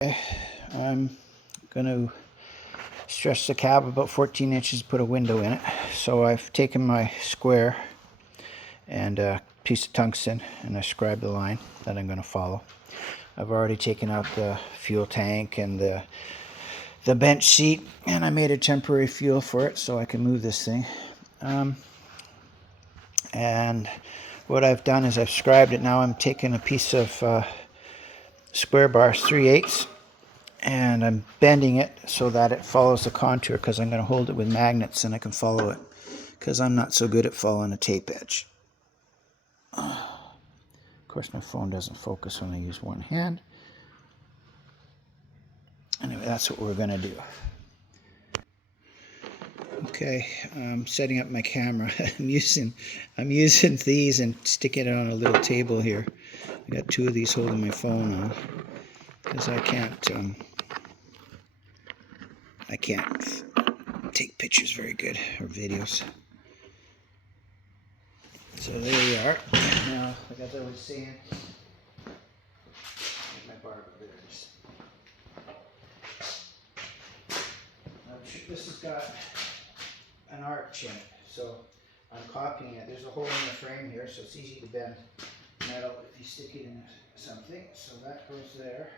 I'm going to stretch the cab about 14 inches, put a window in it. So I've taken my square and a piece of tungsten and I scribed the line that I'm going to follow. I've already taken out the fuel tank and the bench seat, and I made a temporary fuel for it so I can move this thing. And what I've done is I've scribed it. Now I'm taking a piece of square bar 3/8 and I'm bending it so that it follows the contour, because I'm going to hold it with magnets and I can follow it, because I'm not so good at following a tape edge. Of course my phone doesn't focus when I use one hand. Anyway, that's what we're going to do. Okay, I'm setting up my camera. I'm using these and sticking it on a little table here. I got two of these holding my phone on, because I can't take pictures very good, or videos. So there we are. Now, like as I was saying, my barber there. This has got an arch in it, so I'm copying it. There's a hole in the frame here, so it's easy to bend metal if you stick it in something. So that goes there.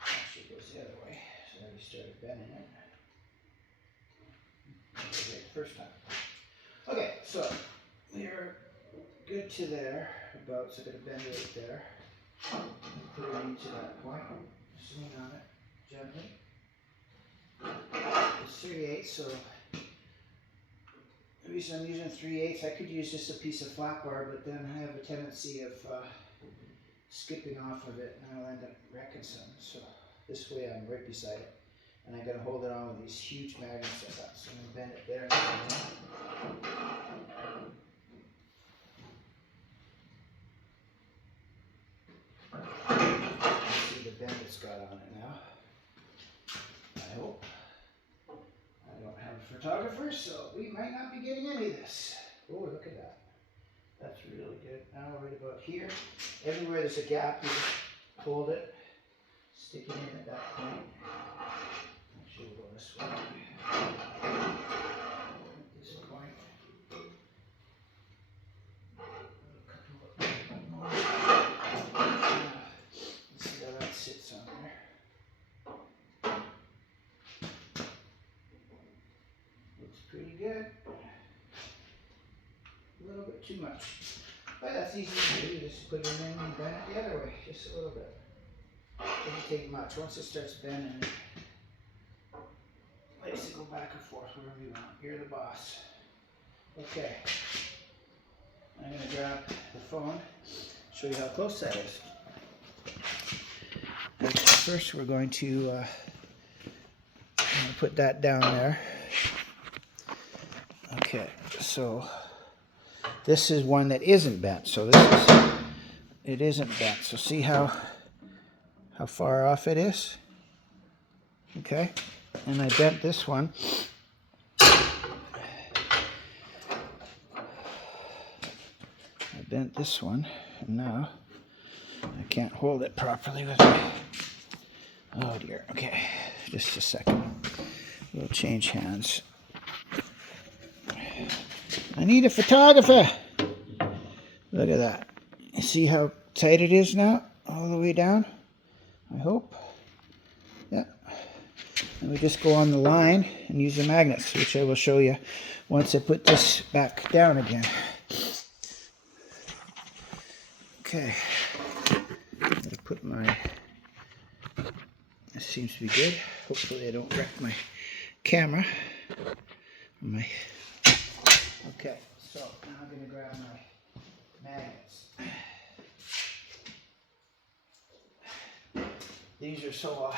Actually, it goes the other way. So I already started bending it. Okay, first time. Okay, so we're good to there. About, so I'm going to bend it right there. Put it into that point. Swing on it gently. It's 3/8, so the reason I'm using 3/8, I could use just a piece of flat bar, but then I have a tendency of skipping off of it, and I'll end up wrecking something. So this way I'm right beside it, and I'm going to hold it on with these huge magnets I got. So I'm going to bend it there. See the bend it's got on it now. I hope. I don't have a photographer, so we might not be getting any of this. Oh, look at that. That's really good. Now right about here. Everywhere there's a gap, you just hold it, stick it in at that point. Actually, we'll go this way. At this point. Let's see how that sits on there. Looks pretty good. A little bit too much. But that's easy to do. You just put it in and bend it the other way, just a little bit. Doesn't take much. Once it starts bending, place it go back and forth wherever you want. You're the boss. Okay. I'm going to grab the phone, show you how close that is. First, we're going to put that down there. Okay, so this is one that isn't bent. So it isn't bent. So see how far off it is? Okay, and I bent this one. And now I can't hold it properly with my... Oh dear. Okay, just a second. We'll change hands. I need a photographer. Look at that. You see how tight it is now? All the way down? I hope. Yeah. And we just go on the line and use the magnets, which I will show you once I put this back down again. Okay. I'm going to put my... This seems to be good. Hopefully I don't wreck my camera. Okay, so now I'm going to grab my magnets. These are so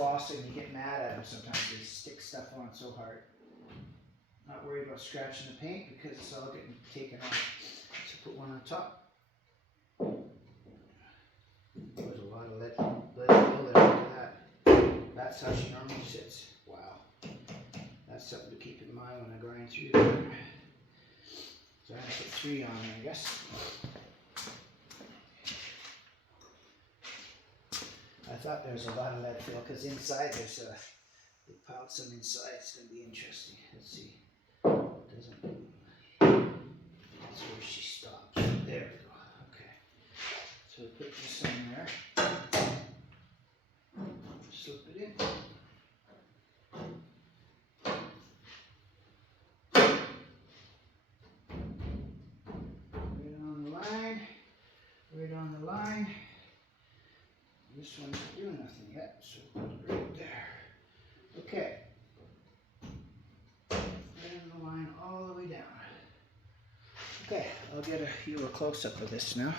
awesome, you get mad at them sometimes. They stick stuff on so hard. Not worried about scratching the paint because it's all getting taken off. So put one on top. There's a lot of lead fill there. Look at that. That's how she normally sits. Wow. That's something to keep in mind when I grind through there. So I'm going to put 3 on there, I guess. thought there was a lot of lead fill because inside there's a, they piled some inside. It's going to be interesting. Let's see. It doesn't. That's where she stops. There we go. Okay. So we put this on there. Slip it in. Right on the line. Right on the line. This one's not doing nothing yet, so we'll put it right there. Okay. Right on the line all the way down. Okay, I'll get you a close-up of this now.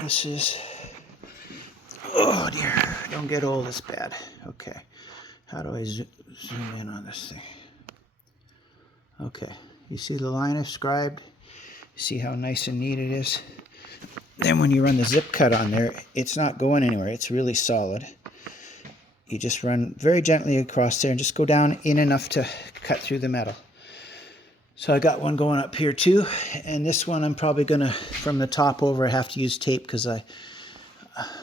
This is, oh dear, don't get old, it's bad. Okay, how do I zoom in on this thing? Okay, you see the line I've scribed? You see how nice and neat it is? Then when you run the zip cut on there, it's not going anywhere, it's really solid. You just run very gently across there and just go down in enough to cut through the metal. So I got one going up here too, and this one I'm probably gonna, from the top over, I have to use tape because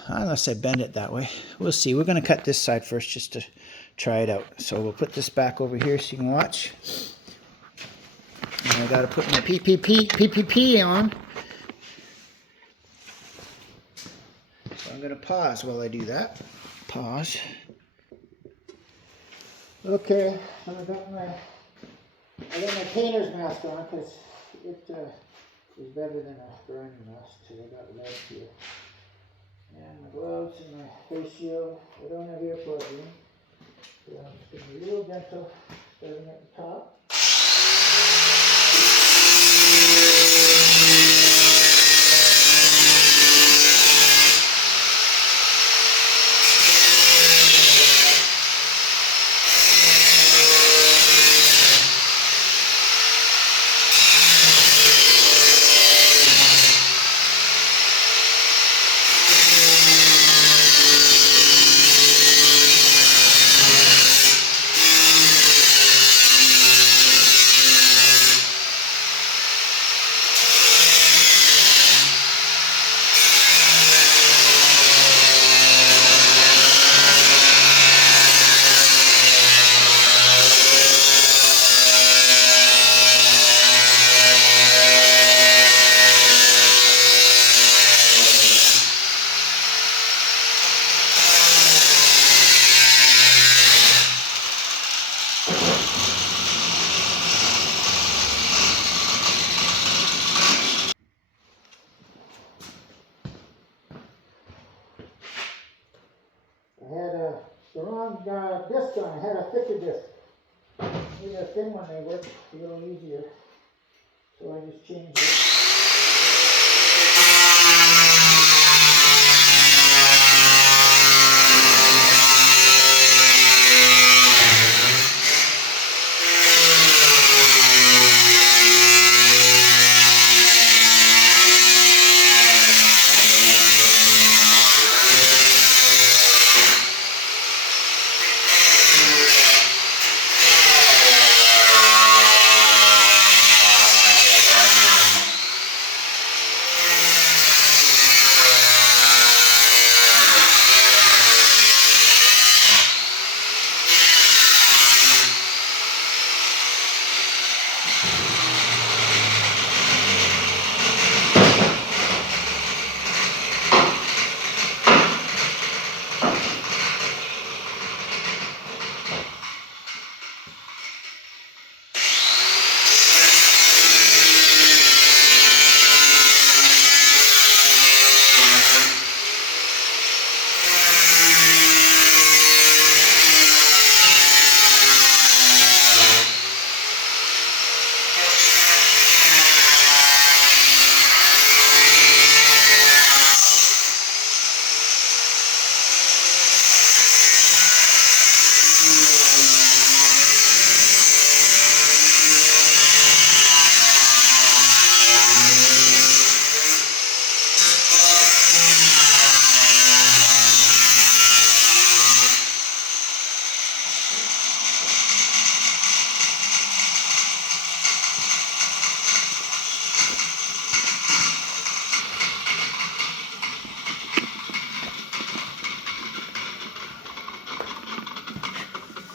unless I bend it that way. We'll see. We're gonna cut this side first just to try it out. So we'll put this back over here so you can watch. And I gotta put my PPP on. So I'm gonna pause while I do that. Pause. Okay, so I got my painter's mask on because it is better than a burning mask, so I got lead here. And my gloves and my face shield. I don't have earplugs in, so I'm just going to be real gentle, starting at the top. The wrong disc on. I had a thicker disc. I need a thin one, they work a little easier. So I just changed it.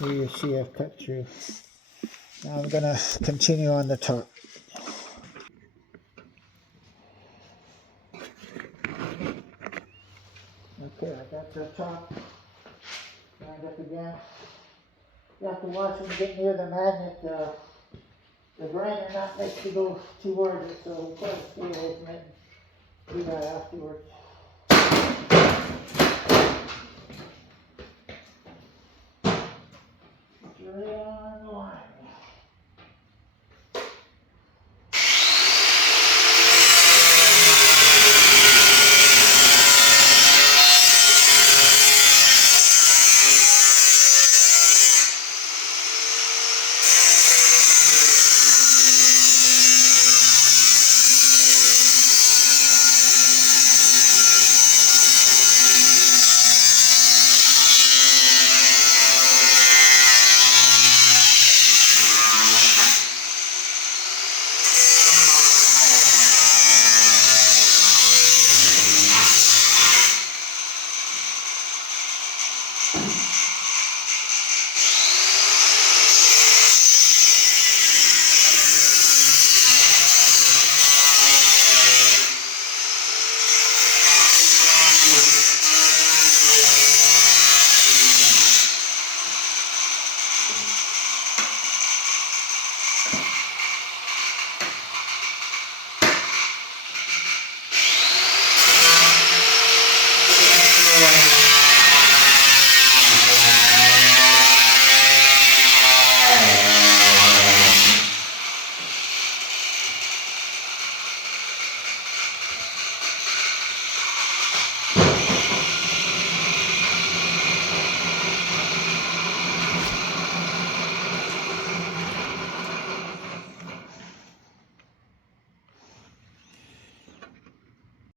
Here you see I've cut through. Now I'm going to continue on the top. Okay, I got the top lined up again. You have to watch when you get near the magnet, the grinder not makes you go towards it, so try to stay away from it and do that afterwards. Right on the line.